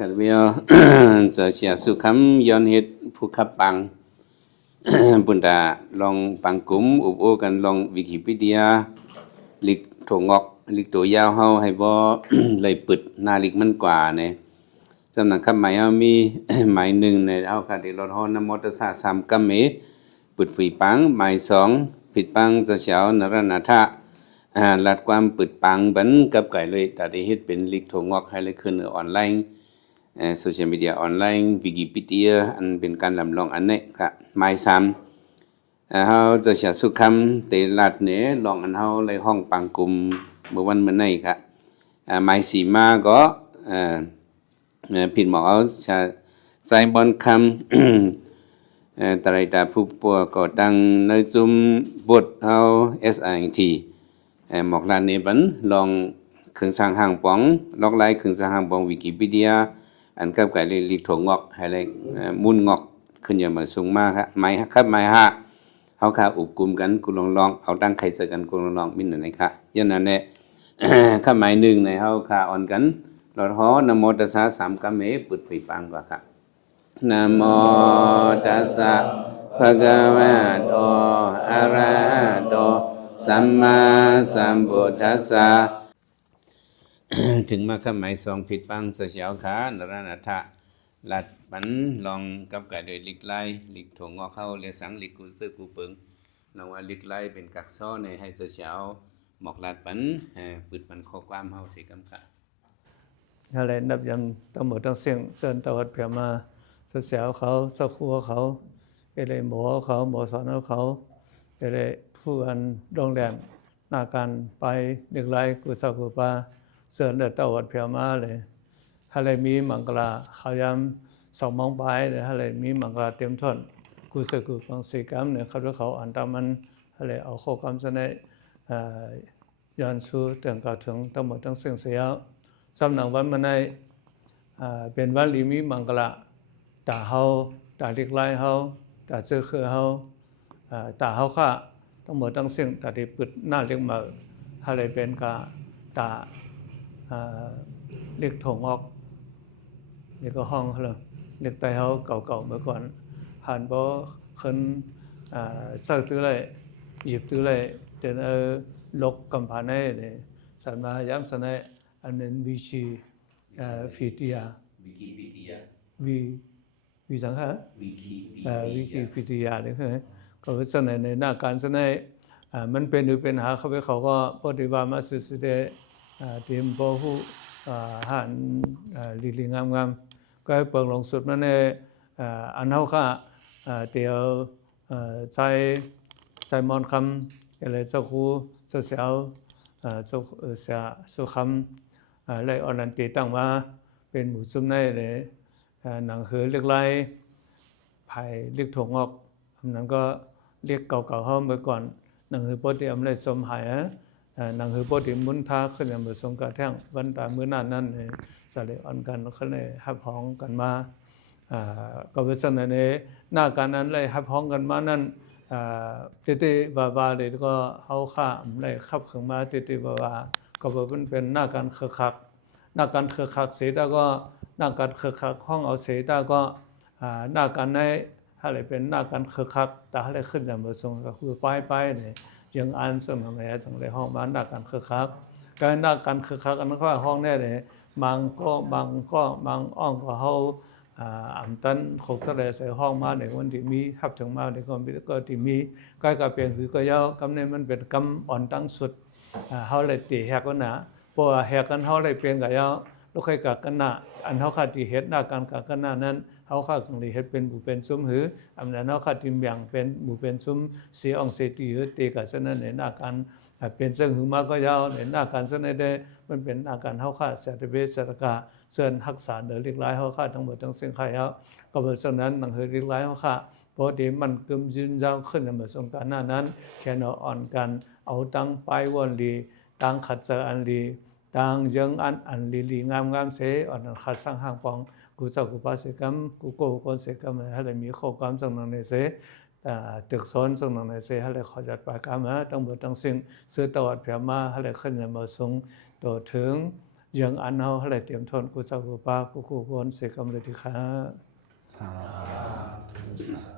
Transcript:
กันเวียจะเสียสุขย้อนเฮ็ดผู้ขับปังปุ่นตาลองปังกลุ่มอุบโอกันลองวิกิพีเดียลิกโถงอกลิกตัวยาวเฮาให้บ่เลยปึดหน้าลิกมันกว่าเนี่ยสำนักคำหมายเฮามีหมาย1ในเฮาค่ะได้รถฮอนนโมตัสสะ3กัมเมปึดฝีปังหมาย2ผิดปังจะเฉานรณทะลัดความปึดปังบันกับไก่เลยตาได้เฮ็ดเป็นลิกโถงอกให้เลยขึ้นออนไลน์โซเชียลมีเดียออนไลน์วิกิพีเดียอันเป็นการลำลองอันนี้ค่ะหมาย3เฮาจะเสียสุคำเตลัดเนี่ยลองอันเฮาเลยห้องปังกลุ่มเมื่อวันมื้อนี้ค่ะหมาย4มาก็ผิดหมอเอาใส่บอนคำตรายตาผู้ปัวก็ดังในจุมบทเฮา SIT หมอกลานนี้บันลองเครื่องสร้างห้างป๋องลอกไล่เครื่องสร้างห้างป๋องวิกิพีเดียอันกับไก่เลยลิโถงอกให้เลยมุนงอกขึ้นอย่ามาสูงมากครับหมายครับหมาย5เฮาค่ะอุบกลุ่มกันกูลองเอาตั้งใครเจอกันกูลองมินไหนค่ะยันนั้นแหละคำหมาย1ในเฮาค่ะอ่อนกันรถฮอนโมตัสสะ3กัมเมปึดฝีปังกว่าค่ะนะโมตัสสะภะคะวะโตอะระหะโตสัมมาสัมพุทธัสสะถึงมาคำหมาย2ผิดปังเสียวขานรณทะลัดปันลองกับกะโดยลิกไลลิกถงงอเข้าเรียสังลิกกูซื้อกูเปิงนว่าลิกไลเป็นกักซ้อในให้เสียวหมอกลัดปันปึดมันข้อความเฮาสิกำกะอะไรนับยำตั้งหมดตั้งเสียงเสินตวัดเพียมาเสียวเขาสักครัวเขาอะไรหมอเขาหมอสอนเขาอะไรผู้อันโรงแรมหน้าการไปเด็กไรกูสักกูปาเสินเดือดตวัดเพียมาเลยอะไรมีมังกรเขายำ2 โมงไปเลยอะไรมีมังกรเตรียมทนกูสักกูบางสีกรรมเนี่ยเขาอ่านตามมันอะไรเอาข้อกรรมเสนย้อนสู่เตือนกล่าวถึงทั้งหมดทั้งเสียงเสียสำนักวันมันในเป็นวันลิมีมังกรตาเฮาตาเล็กไล่เฮาตาเจอคือเฮาตาเฮาค่ะทั้งหมดทั้งเสียงตาที่ปึดหน้าเล็กมาอะไรเป็นกาตาเล็กถงออกเล็กก็ห้องเขาเลยเล็กไตเฮาเก่าๆเมื่อก่อนหันบ่ขึ้นเสิร์ฟตื้อเลยหยิบตื้อเลยเดินลกกำผ่านให้เนี่ยสันมาย้ำสันให้อันนั้นวิชีฟิติยาวิกิพีเดียวิสังหะวิกิพีเดียเลยคือก็เป็นสันในหน้าการสันให้มันเป็นหรือเป็นหาเขาไปเขาก็ปฏิบัติมาสุดๆเตรียมบ่ฮู้หันลีงามๆก็ให้เปิดลงสุดมันในอันเฮาค่ะเตียวใจมอนคำอะไรเจ้าครูเจ้าเสียวเจ้าเสียสุคำไล่อนันติตั้งมาเป็นหมู่ซุ่มในเลยหนังหือเรียกไล่ไผ่เรียกถงออกนั้นก็เรียกเก่าๆเฮาเมื่อก่อนหนังหือปฏิอำไลสมหายหนังหือปฏิมุนทาขึ้นอย่างเมื่อสงกระแท่งวันตามื้อนั้นสะเลยอ่อนกันเขาเลยหับพ้องกันมาก็เป็นสันในหน้าการนั้นเลยหับพ้องกันมานั้นติบาเลยก็เอาข้าเลยขับขึ้นมาติบาก็เป็นหน้าการเครือขักหน้าการเครือขักเสดาก็หน้าการเครือขักห้องเอาเสดาก็หน้าการในอะไรเป็นหน้าการเครือขักแต่อะไรขึ้นอย่างเมื่อทรงก็คือไปเนี่ยยังอ่านเสมอแม้ทั้งในห้องมาหน้าการเครือขักการหน้าการเครือขักอันนั้นก็ห้องแน่เลยบางอ่องก็เขาอันตันขกสะเลใส่ห้องมาในวันที่มีทับถึงมาในความเป็นก็ที่มีใกล้กับเปลี่ยนคือก็ยาวกำเนิดมันเป็นกำอ่อนตั้งสุดเขาเลยตีแหกกันนะเพราะแหกกันเขาเลยเปลี่ยนกับยาวลูกใครกักกันนะอันเขาขาดที่เฮ็ดหน้าการกักกันนะนั้นเขาขาดตรงนี้เฮ็ดเป็นบุเป็นซุ้มหืออันนั้นเขาขาดที่แบ่งเป็นบุเป็นซุ้มเสียองเสตีหือตีกับเส้นนั้นในหน้าการเป็นเส้นหือมาก็ยาวในหน้าการเส้นได้มันเป็นหน้าการเขาขาดเสด็จเวสตกาเส้นหักษาเดือดเล็กหลายเขาขาดทั้งหมดทั้งเส้นไข่เขาก็เป็นเส้นนั้นหนังหือเล็กหลายเขาขาดพอดีมันกึมยืนยาวขึ้นในเมื่อสงการหน้านั้นแค่นอ่อนกันเอาตั้งไปวนดีตั้งขัดเจออันดีตั้งยังอันลีงามเสอ่อนขัดสร้างห้างปองกูเจ้ากูปาเสกรรมกูโกคนเสกรรมให้เลยมีข้อความสังนังในเสตึกซ้อนสังนังในเสให้เลยขอจัดปากรรมตั้งหมดทั้งสิ้นซื้อตวัดเพียมาให้เลยขึ้นในเมื่อสงต่อถึง ยังอันเฮาให้เตรียมทนกูเจ้ากูป้ากูคนเสกกำเลยที่ค้า สาธุสาธุ